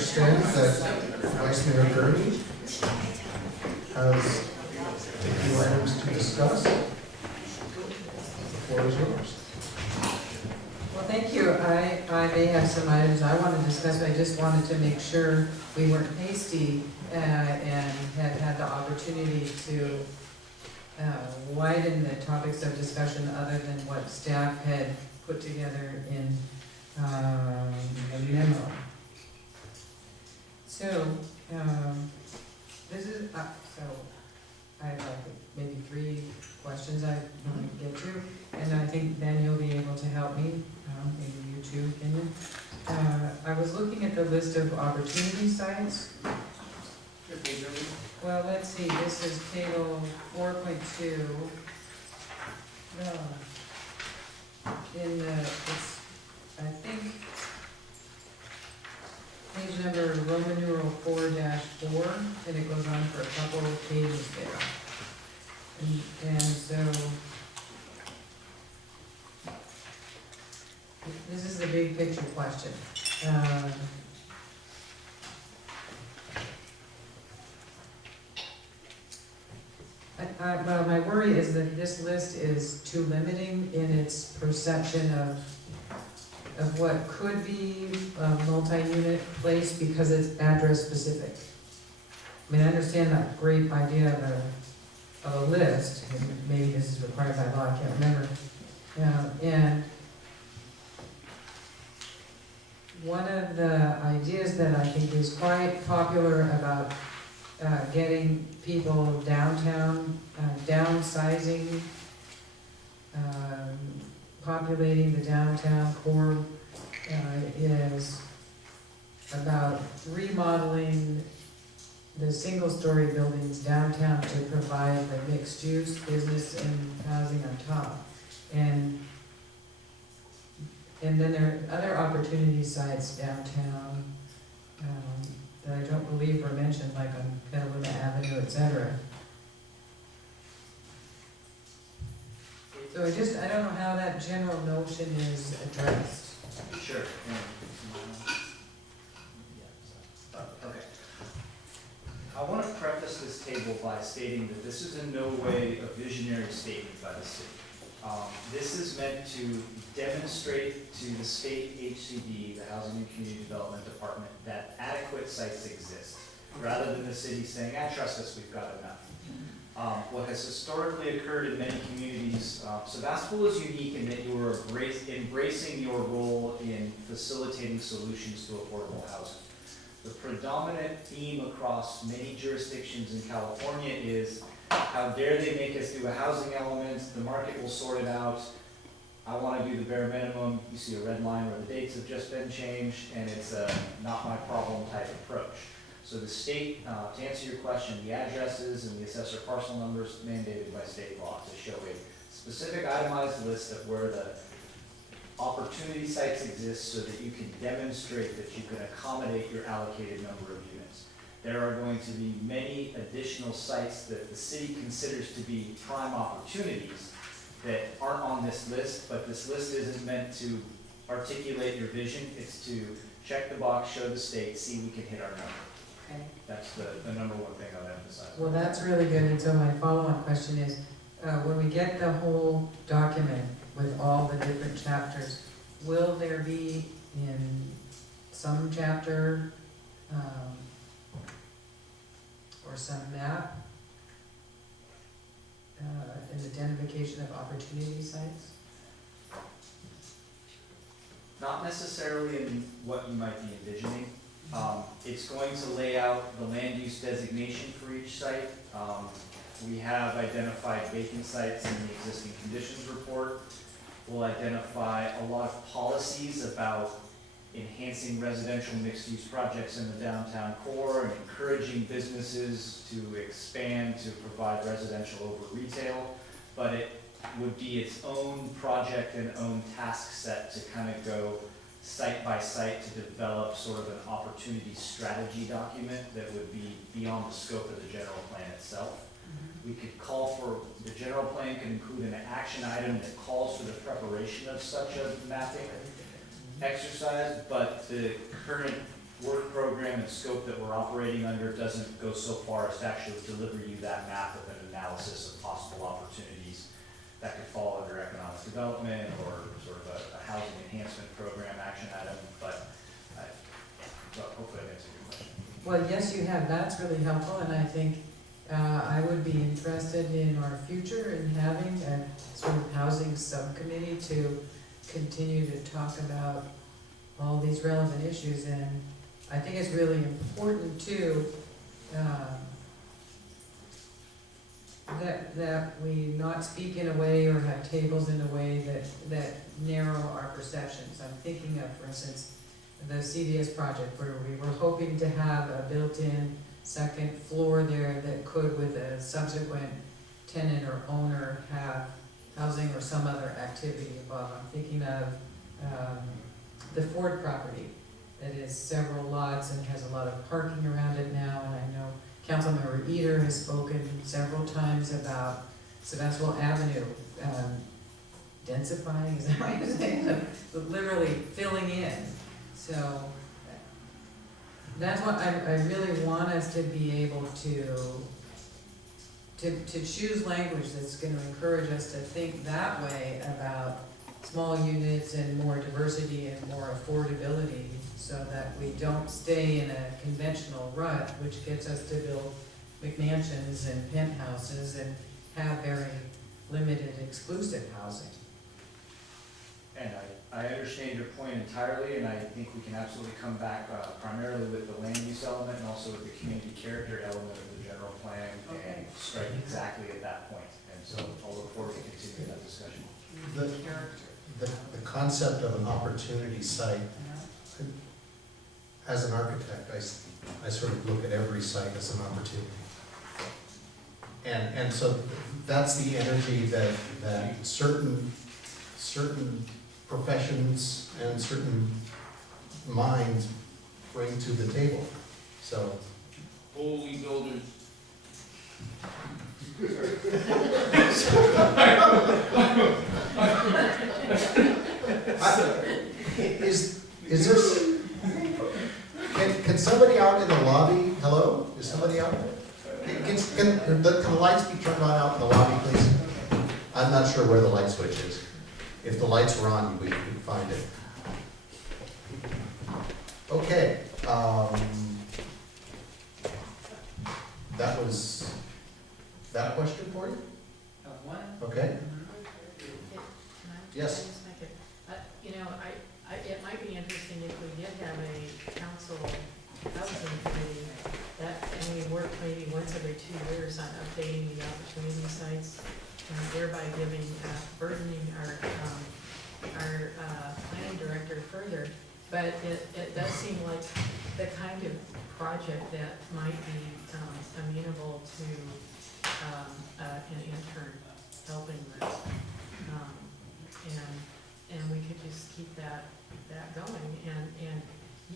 understand that Vice Mayor Gurney has a few items to discuss. The floor is yours. Well, thank you. I may have some items I want to discuss, but I just wanted to make sure we weren't hasty and had the opportunity to widen the topics of discussion other than what staff had put together in a memo. So, this is, so I have maybe 3 questions I want to get to, and I think then you'll be able to help me, maybe you too, Kenyon. I was looking at the list of opportunity sites. Well, let's see, this is table 4.2. In the, it's, I think, page number Roman numeral 4-4, and it goes on for a couple of pages there. And so, this is the big picture question. Well, my worry is that this list is too limiting in its perception of what could be a multi-unit place because it's address specific. I mean, I understand that great idea of a list, and maybe this is required by law, I can't remember. And one of the ideas that I think is quite popular about getting people downtown, downsizing, populating the downtown core is about remodeling the single-story buildings downtown to provide the mixed-use business and housing on top. And then there are other opportunity sites downtown that I don't believe were mentioned, like on Petaluma Avenue, etc. So I don't know how that general notion is addressed. Sure. Okay. I want to preface this table by stating that this is in no way a visionary statement by the city. This is meant to demonstrate to the state HCD, the Housing and Community Development Department, that adequate sites exist, rather than the city saying, trust us, we've got enough. What has historically occurred in many communities, Sebastopol is unique in that you are embracing your role in facilitating solutions to affordable housing. The predominant theme across many jurisdictions in California is, how dare they make us do a housing element, the market will sort it out, I want to do the bare minimum. You see a red line where the dates have just been changed, and it's a not my problem type approach. So the state, to answer your question, the addresses and the assessor parcel numbers mandated by state law to show a specific itemized list of where the opportunity sites exist so that you can demonstrate that you can accommodate your allocated number of units. There are going to be many additional sites that the city considers to be prime opportunities that aren't on this list, but this list isn't meant to articulate your vision. It's to check the box, show the state, see we can hit our number. Okay. That's the number one thing I would emphasize. Well, that's really good, and so my follow-on question is, when we get the whole document with all the different chapters, will there be in some chapter or some map an identification of opportunity sites? Not necessarily in what you might be envisioning. It's going to lay out the land use designation for each site. We have identified vacant sites in the existing conditions report. We'll identify a lot of policies about enhancing residential mixed-use projects in the downtown core and encouraging businesses to expand to provide residential over retail. But it would be its own project and own task set to kind of go site by site to develop sort of an opportunity strategy document that would be beyond the scope of the general plan itself. We could call for, the general plan could include an action item that calls for the preparation of such a mapping exercise, but the current work program and scope that we're operating under doesn't go so far as to actually deliver you that map of an analysis of possible opportunities that could fall under economic development or sort of a housing enhancement program action item, but hopefully that answers your question. Well, yes, you have, that's really helpful, and I think I would be interested in our future in having a sort of housing subcommittee to continue to talk about all these relevant issues, and I think it's really important too, that we not speak in a way or have tables in a way that narrow our perceptions. I'm thinking of, for instance, the CVS project, where we were hoping to have a built-in second floor there that could, with a subsequent tenant or owner, have housing or some other activity above. I'm thinking of the Ford property that is several lots and has a lot of parking around it now, and I know Councilmember Eater has spoken several times about Sebastopol Avenue densifying, is that right to say? Literally filling in. So that's what I really want us to be able to choose language that's going to encourage us to think that way about small units and more diversity and more affordability, so that we don't stay in a conventional rut, which gets us to build McMansions and penthouses and have very limited exclusive housing. And I understand your point entirely, and I think we can absolutely come back primarily with the land use element and also with the community character element of the general plan and strike exactly at that point. And so I'll look forward to continuing that discussion. The concept of an opportunity site, as an architect, I sort of look at every site as an opportunity. And so that's the energy that certain professions and certain minds bring to the table. So Holy builders. is there, can somebody out in the lobby, hello, is somebody out there? Can the lights be turned on out in the lobby, please? I'm not sure where the light switch is. If the lights were on, we could find it. Okay, that was that question for you? One? Okay, Can Yes. I just make it, you know, it might be interesting if we did have a council housing committee that, and we work maybe once every 2 years on updating the opportunity sites, and thereby burdening our planning director further. But it does seem like the kind of project that might be amenable to an intern helping with. And we could just keep that going and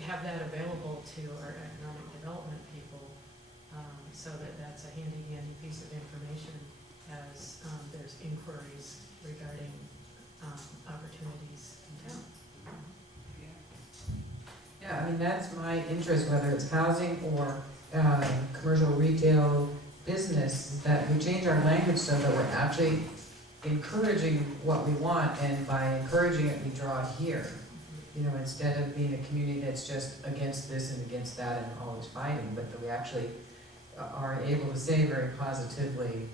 have that available to our economic development people, so that's a handy piece of information as there's inquiries regarding opportunities in town. Yeah, I mean, that's my interest, whether it's housing or commercial retail business, is that we change our language so that we're actually encouraging what we want, and by encouraging it, we draw it here. You know, instead of being a community that's just against this and against that and always fighting, but that we actually are able to say very positively,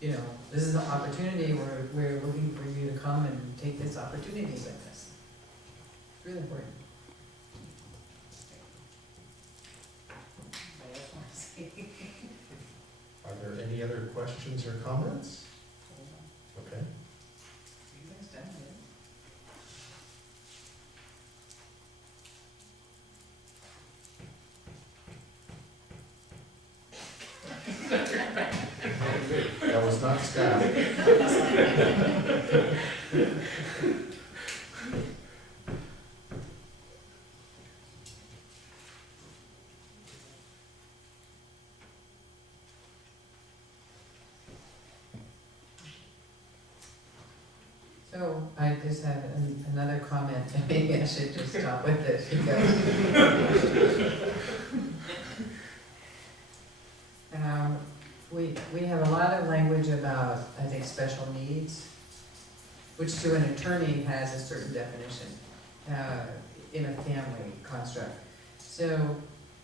you know, this is an opportunity, we're looking for you to come and take this opportunity with us. It's really important. are there any other questions or comments? Okay. That was not staff. Oh, I just had another comment, maybe I should just stop with it, because we have a lot of language about, I think, special needs, which to an attorney has a certain definition in a family construct. So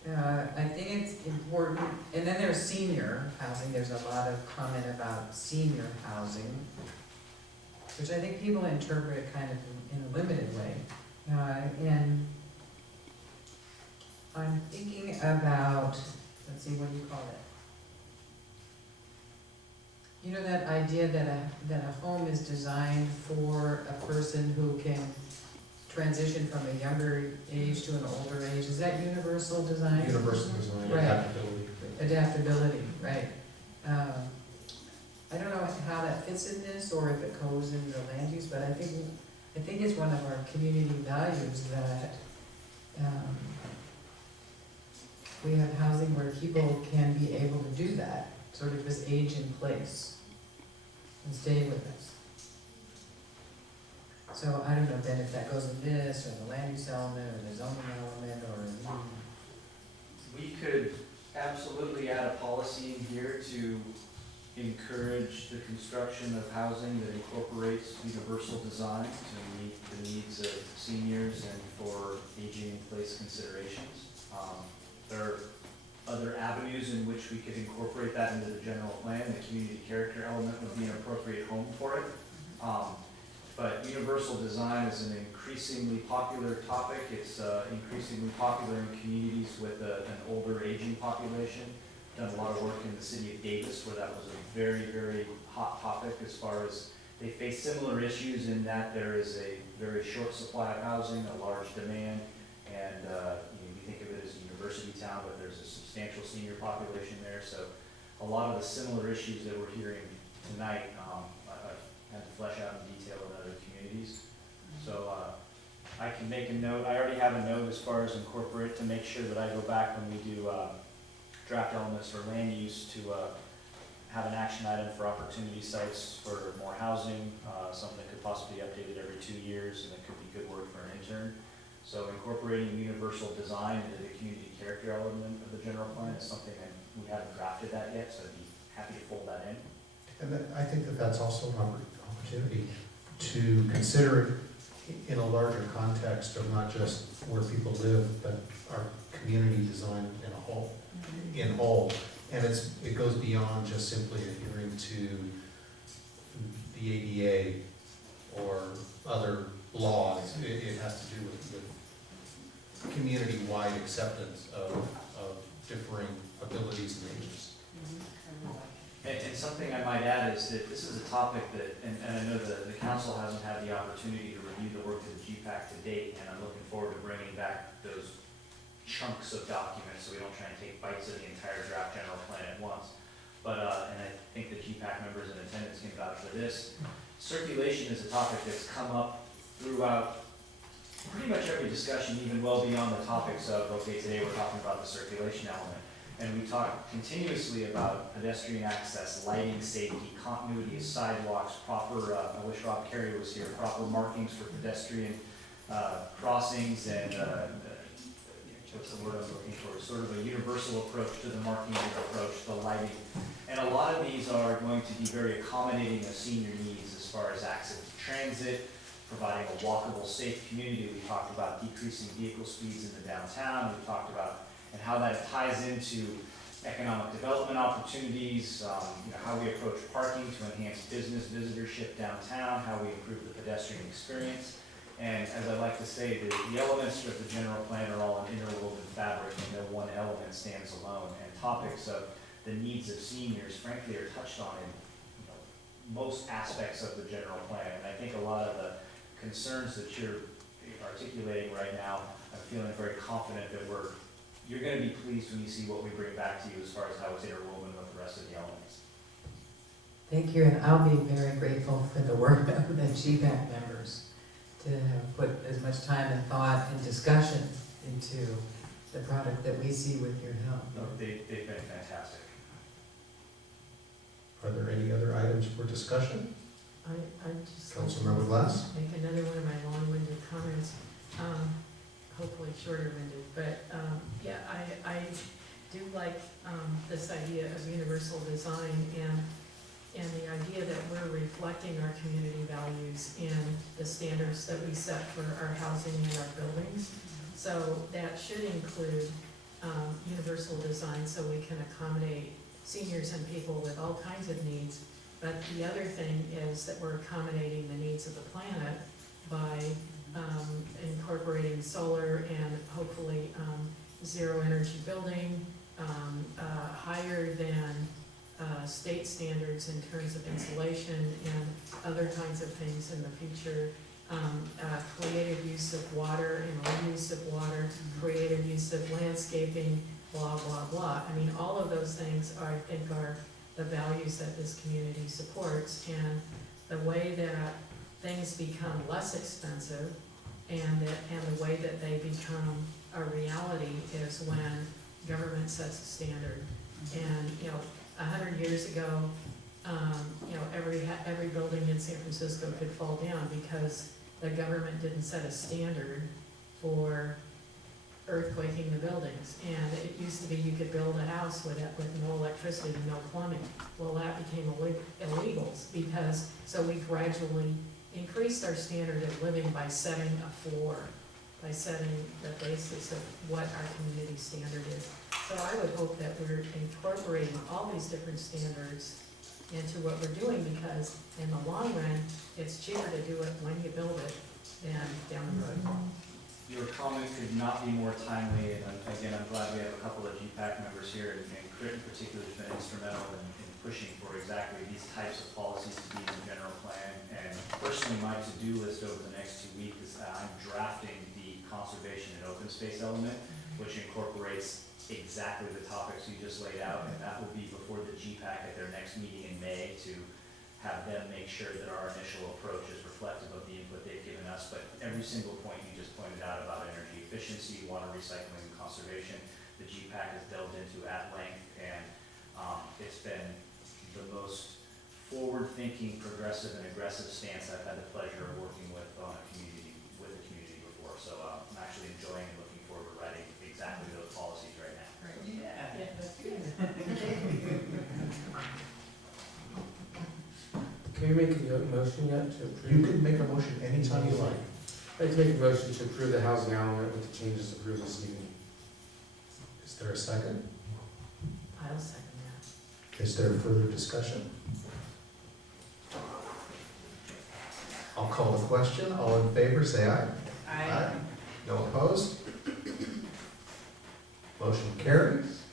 I think it's important, and then there's senior housing, there's a lot of comment about senior housing, which I think people interpret kind of in a limited way. And I'm thinking about, let's see, what do you call it? You know that idea that a home is designed for a person who can transition from a younger age to an older age? Is that universal design? Universal design, Right. adaptability. Adaptability, right. I don't know how that fits in this, or if it goes into the land use, but I think it's one of our community values that we have housing where people can be able to do that, sort of just age in place and stay with us. So I don't know then if that goes in this, or the land use element, or the zoning element, or. We could absolutely add a policy in here to encourage the construction of housing that incorporates universal design to meet the needs of seniors and for aging in place considerations. There are other avenues in which we could incorporate that into the general plan. The community character element would be an appropriate home for it. But universal design is an increasingly popular topic. It's increasingly popular in communities with an older aging population. Done a lot of work in the city of Davis where that was a very, very hot topic as far as they face similar issues in that there is a very short supply of housing, a large demand, and you think of it as a university town, but there's a substantial senior population there. So a lot of the similar issues that we're hearing tonight, I've had to flesh out in detail in other communities. So I can make a note. I already have a note as far as incorporate to make sure that I go back when we do draft elements for land use to have an action item for opportunity sites for more housing, something that could possibly be updated every 2 years, and it could be good work for an intern. So incorporating universal design into the community character element of the general plan is something that we haven't drafted that yet, so I'd be happy to fold that in. And I think that that's also an opportunity to consider it in a larger context of not just where people live, but our community design in a whole, in whole. And it goes beyond just simply adhering to the ADA or other laws. It has to do with community-wide acceptance of differing abilities and ages. And something I might add is that this is a topic that, and I know the council hasn't had the opportunity to review the work of the GPAC to date, and I'm looking forward to bringing back those chunks of documents so we don't try and take bites of the entire draft general plan at once. But, and I think the GPAC members in attendance can vouch for this, circulation is a topic that's come up throughout pretty much every discussion, even well beyond the topics of, okay, today we're talking about the circulation element. And we talk continuously about pedestrian access, lighting, safety, continuity of sidewalks, proper, I wish Rob Carey was here, proper markings for pedestrian crossings and, what's the word I'm looking for, sort of a universal approach to the marking approach, the lighting. And a lot of these are going to be very accommodating of senior needs as far as access to transit, providing a walkable, safe community. We talked about decreasing vehicle speeds in the downtown. We talked about and how that ties into economic development opportunities, how we approach parking to enhance business visitorship downtown, how we improve the pedestrian experience. And as I like to say, the elements of the general plan are all an interwoven fabric, and no one element stands alone. And topics of the needs of seniors, frankly, are touched on in most aspects of the general plan. And I think a lot of the concerns that you're articulating right now, I'm feeling very confident that you're going to be pleased when you see what we bring back to you as far as how it's interwoven with the rest of the elements. Thank you, and I'll be very grateful for the work of the GPAC members to have put as much time and thought and discussion into the product that we see with your help. No, they've been fantastic. Are there any other items for discussion? I just. Councilmember Glass? Make another one of my long-winded comments, hopefully shorter-winded, but, yeah, I do like, this idea of universal design and the idea that we're reflecting our community values in the standards that we set for our housing and our buildings. So that should include, universal design so we can accommodate seniors and people with all kinds of needs. But the other thing is that we're accommodating the needs of the planet by incorporating solar and hopefully zero energy building, higher than state standards in terms of insulation and other kinds of things in the future. Creative use of water and reuse of water, creative use of landscaping, blah, blah, blah. I mean, all of those things are, I think, are the values that this community supports, and the way that things become less expensive and the way that they become a reality is when government sets a standard. And, 100 years ago, every building in San Francisco could fall down because the government didn't set a standard for earthquaking the buildings. And it used to be you could build a house with no electricity, no plumbing. Well, that became illegal because, so we gradually increased our standard of living by setting a floor, by setting the basis of what our community standard is. So I would hope that we're incorporating all these different standards into what we're doing, because in the long run, it's cheaper to do it when you build it than down the road. Your comment could not be more timely, and again, I'm glad we have a couple of GPAC members here, and Crit in particular has been instrumental in pushing for exactly these types of policies to be in the general plan. And personally, my to-do list over the next 2 weeks is I'm drafting the conservation and open space element, which incorporates exactly the topics you just laid out, and that will be before the GPAC at their next meeting in May to have them make sure that our initial approach is reflective of the input they've given us. But every single point you just pointed out about energy efficiency, water recycling, and conservation, the GPAC has delved into at length, and it's been the most forward-thinking, progressive, and aggressive stance I've had the pleasure of working with on a community, with a community before. So I'm actually enjoying and looking forward to writing exactly those policies right now. Right. Yeah. Yeah, that's good. Can we make a motion yet to approve? You can make a motion anytime you like. I'd like to make a motion to approve the housing element with the changes approved this evening. Is there a second? I'll second that. Is there further discussion? I'll call the question. All in favor, say aye. No opposed? Motion carries.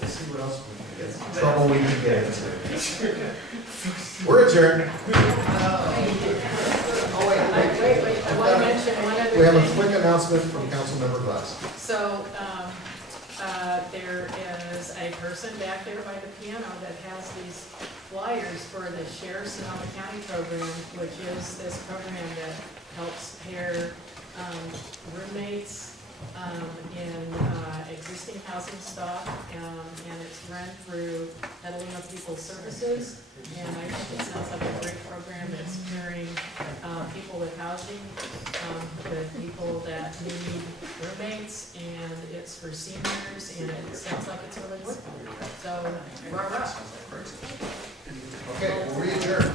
Let's see what else we can get, some trouble we can get into. We're adjourned. Oh, Wait, I want to mention one other thing. We have a quick announcement from Councilmember Glass. So, there is a person back there by the piano that has these flyers for the Share Sonoma County program, which is this program that helps pair roommates in existing housing stock, and it's run through Petaluma People Services. And I think it sounds like a great program. It's pairing people with housing with people that need roommates, and it's for seniors, and it sounds like it's really working. So, rah, rah. Okay, we'll re-adjourn.